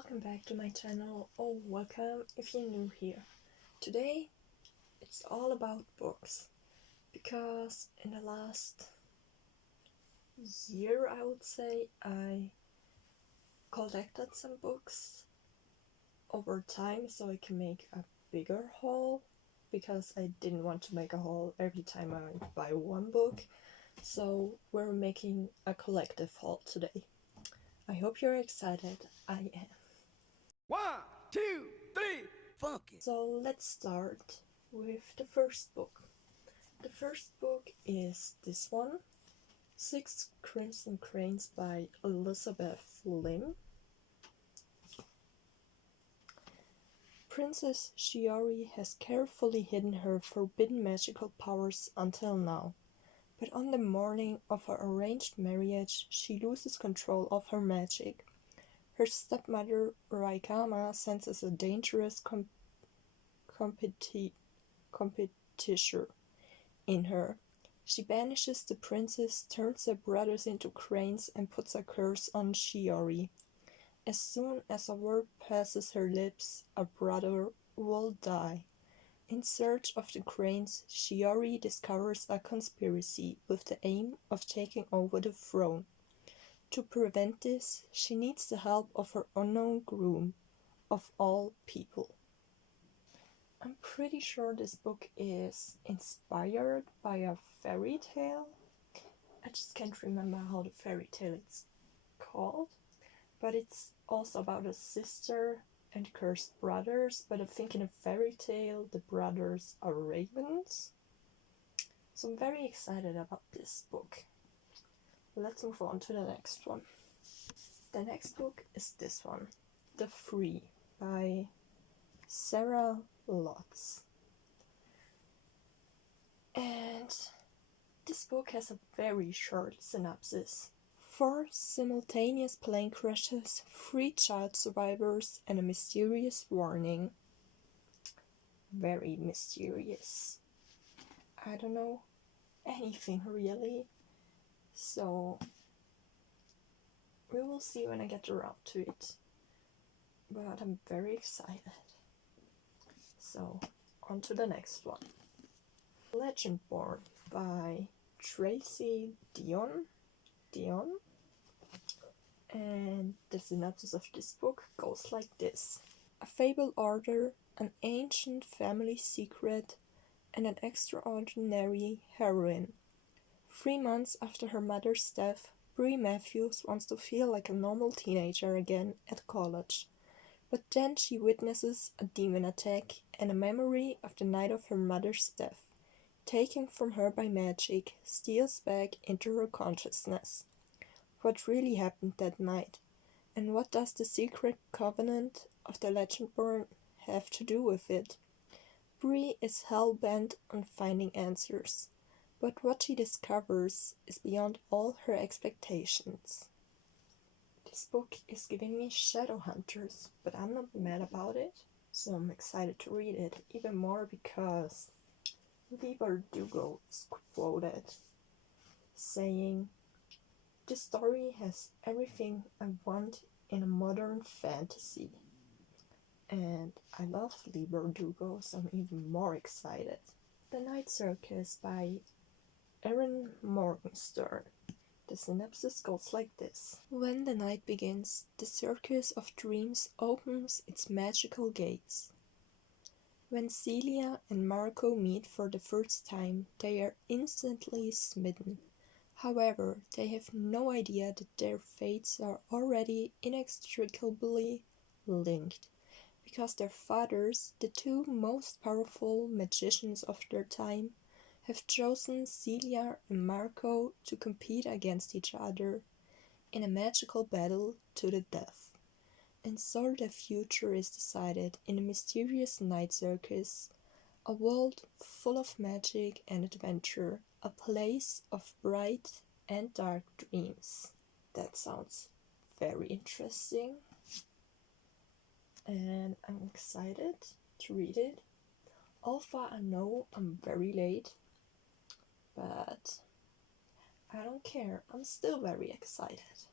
welcome back to my channel, or welcome if you're new here. Today it's all about books, because in the last year, I would say, I collected some books over time so I can make a bigger haul, because I didn't want to make a haul every time I buy one book, so we're making a collective haul today. I hope you're excited. I am. 1, 2, 3, funk it. So let's start with the first book. The first book is this one, 6 Crimson Cranes by Elizabeth Lim. Princess Shiori has carefully hidden her forbidden magical powers until now, but on the morning of her arranged marriage, she loses control of her magic. Her stepmother, Raikama, senses a dangerous competition in her. She banishes the princess, turns her brothers into cranes, and puts a curse on Shiori. As soon as a word passes her lips, a brother will die. In search of the cranes, Shiori discovers a conspiracy with the aim of taking over the throne. To prevent this, she needs the help of her unknown groom, of all people. I'm pretty sure this book is inspired by a fairy tale. I just can't remember how the fairy tale is called, but it's also about a sister and cursed brothers, but I think in a fairy tale the brothers are ravens. So I'm very excited about this book. Let's move on to the next one. The next book is this one, The Free by Sarah Lotz. And this book has a very short synopsis. 4 simultaneous plane crashes, 3 child survivors, and a mysterious warning. Very mysterious. I don't know anything really. So we will see when I get around to it. But I'm very excited. So on to the next one. Legendborn by Tracy Dion. And the synopsis of this book goes like this. A fabled order, an ancient family secret, and an extraordinary heroine. 3 months after her mother's death, Brie Matthews wants to feel like a normal teenager again at college. But then she witnesses a demon attack and a memory of the night of her mother's death, taken from her by magic, steals back into her consciousness. What really happened that night? And what does the secret covenant of the Legendborn have to do with it? Brie is hell-bent on finding answers, but what she discovers is beyond all her expectations. This book is giving me Shadowhunters, but I'm not mad about it, so I'm excited to read it, even more because Leigh Bardugo is quoted saying, "This story has everything I want in a modern fantasy." And I love Leigh Bardugo, so I'm even more excited. The Night Circus by Erin Morgenstern. The synopsis goes like this. When the night begins, the circus of dreams opens its magical gates. When Celia and Marco meet for the first time, they are instantly smitten. However, they have no idea that their fates are already inextricably linked, because their fathers, the 2 most powerful magicians of their time, have chosen Celia and Marco to compete against each other in a magical battle to the death. And so their future is decided in a mysterious night circus, a world full of magic and adventure, a place of bright and dark dreams. That sounds very interesting, and I'm excited to read it. Although I know I'm very late, but I don't care, I'm still very excited.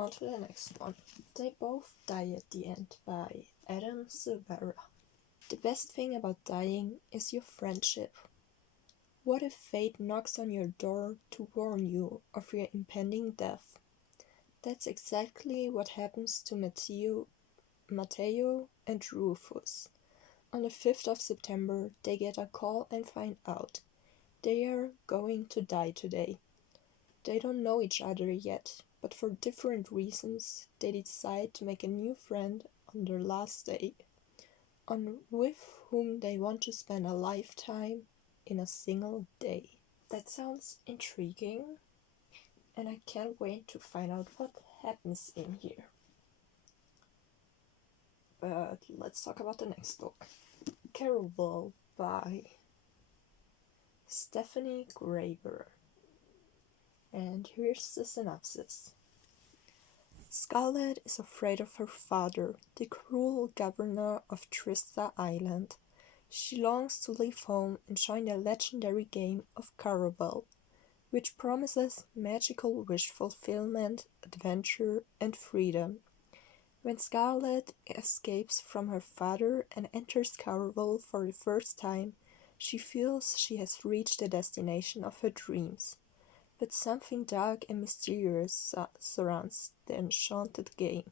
on to the next one. They both die at the end by Adam Silvera. The best thing about dying is your friendship. What if fate knocks on your door to warn you of your impending death? That's exactly what happens to Matteo and Rufus. On the 5th of September, they get a call and find out they are going to die today. They don't know each other yet, but for different reasons, they decide to make a new friend on their last day, with whom they want to spend a lifetime in a single day. That sounds intriguing, and I can't wait to find out what happens in here. But let's talk about the next book. Caraval by Stephanie Graeber. And here's the synopsis. Scarlett is afraid of her father, the cruel governor of Trista Island. She longs to leave home and join the legendary game of caraval, which promises magical wish fulfillment, adventure, and freedom. When Scarlett escapes from her father and enters caraval for the first time, she feels she has reached the destination of her dreams. But something dark and mysterious surrounds the enchanted game.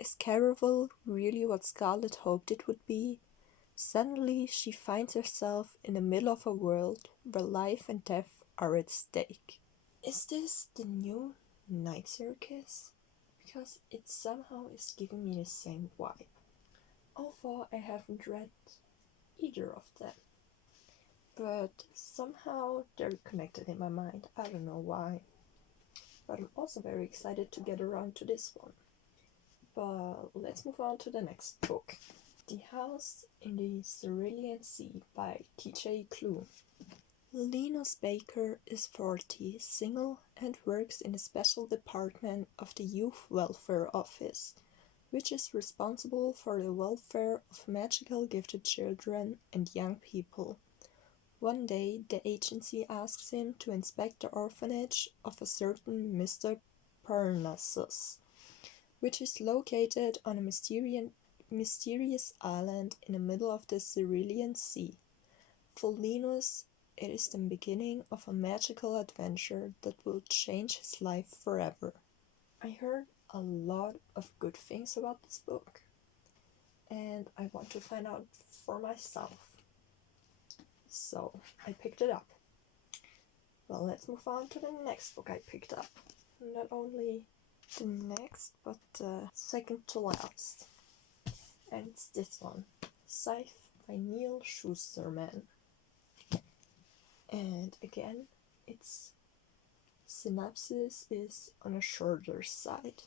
Is caraval really what Scarlett hoped it would be? Suddenly she finds herself in the middle of a world where life and death are at stake. Is this the new night circus? Because it somehow is giving me the same vibe. Although I haven't read either of them. But somehow they're connected in my mind. I don't know why. But I'm also very excited to get around to this one. But let's move on to the next book. The House in the Cerulean Sea by T.J. Klune. Linus Baker is 40, single, and works in a special department of the Youth Welfare Office, which is responsible for the welfare of magically gifted children and young people. One day, the agency asks him to inspect the orphanage of a certain Mr. Parnassus, which is located on a mysterious island in the middle of the Cerulean Sea. For Linus, it is the beginning of a magical adventure that will change his life forever. I heard a lot of good things about this book, and I want to find out for myself. So I picked it up. Well, let's move on to the next book I picked up. Not only the next, but second to last. And it's this one, Scythe by Neil Shusterman. And again, its synopsis is on a shorter side.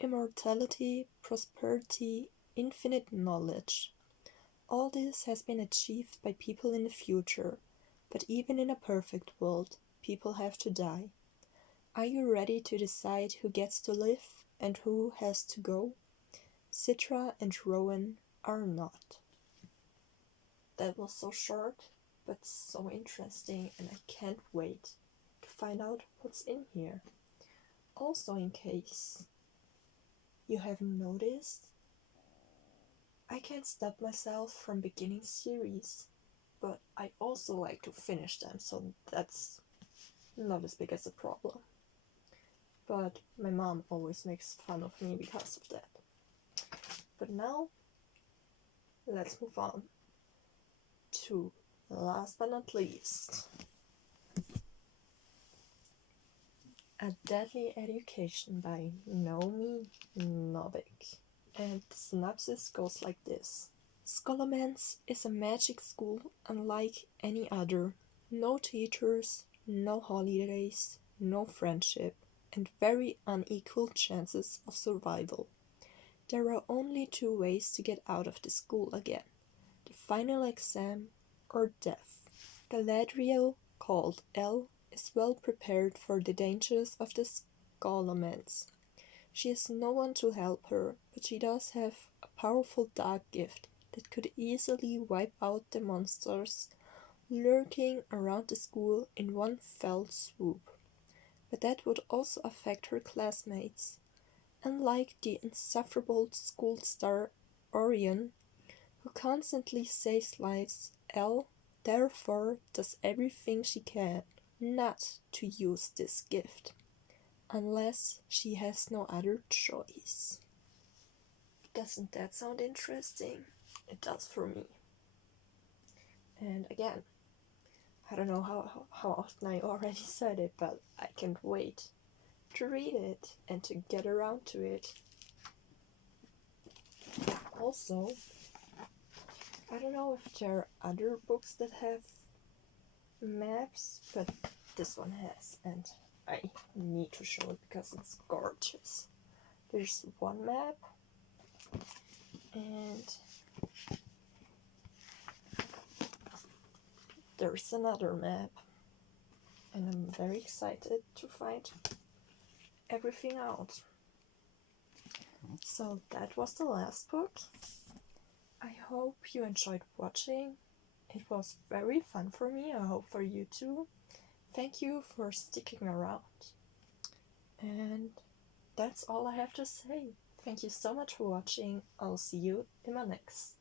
Immortality, prosperity, infinite knowledge. All this has been achieved by people in the future, but even in a perfect world, people have to die. Are you ready to decide who gets to live and who has to go? Citra and Rowan are not. That was so short, but so interesting, and I can't wait to find out what's in here. Also, in case you haven't noticed, I can't stop myself from beginning series, but I also like to finish them, so that's not as big as a problem. But my mom always makes fun of me because of that. But now, let's move on to last but not least, A Deadly Education by Naomi Novik. And the synopsis goes like this. Scholomance is a magic school unlike any other. No teachers, no holidays, no friendship, and very unequal chances of survival. There are only two ways to get out of the school again. The final exam or death. Galadriel, called Elle, is well prepared for the dangers of the Scholomance. She has no one to help her, but she does have a powerful dark gift that could easily wipe out the monsters lurking around the school in one fell swoop. but that would also affect her classmates. Unlike the insufferable school star Orion, who constantly saves lives, Elle therefore does everything she can not to use this gift, unless she has no other choice. Doesn't that sound interesting? It does for me. And again, I don't know how often I already said it, but I can't wait to read it and to get around to it. Also, I don't know if there are other books that have maps, but this one has, and I need to show it because it's gorgeous. There's one map, and there's another map, and I'm very excited to find everything out. So that was the last book. I hope you enjoyed watching. It was very fun for me. I hope for you too. Thank you for sticking around. And that's all I have to say. Thank you so much for watching. I'll see you in my next.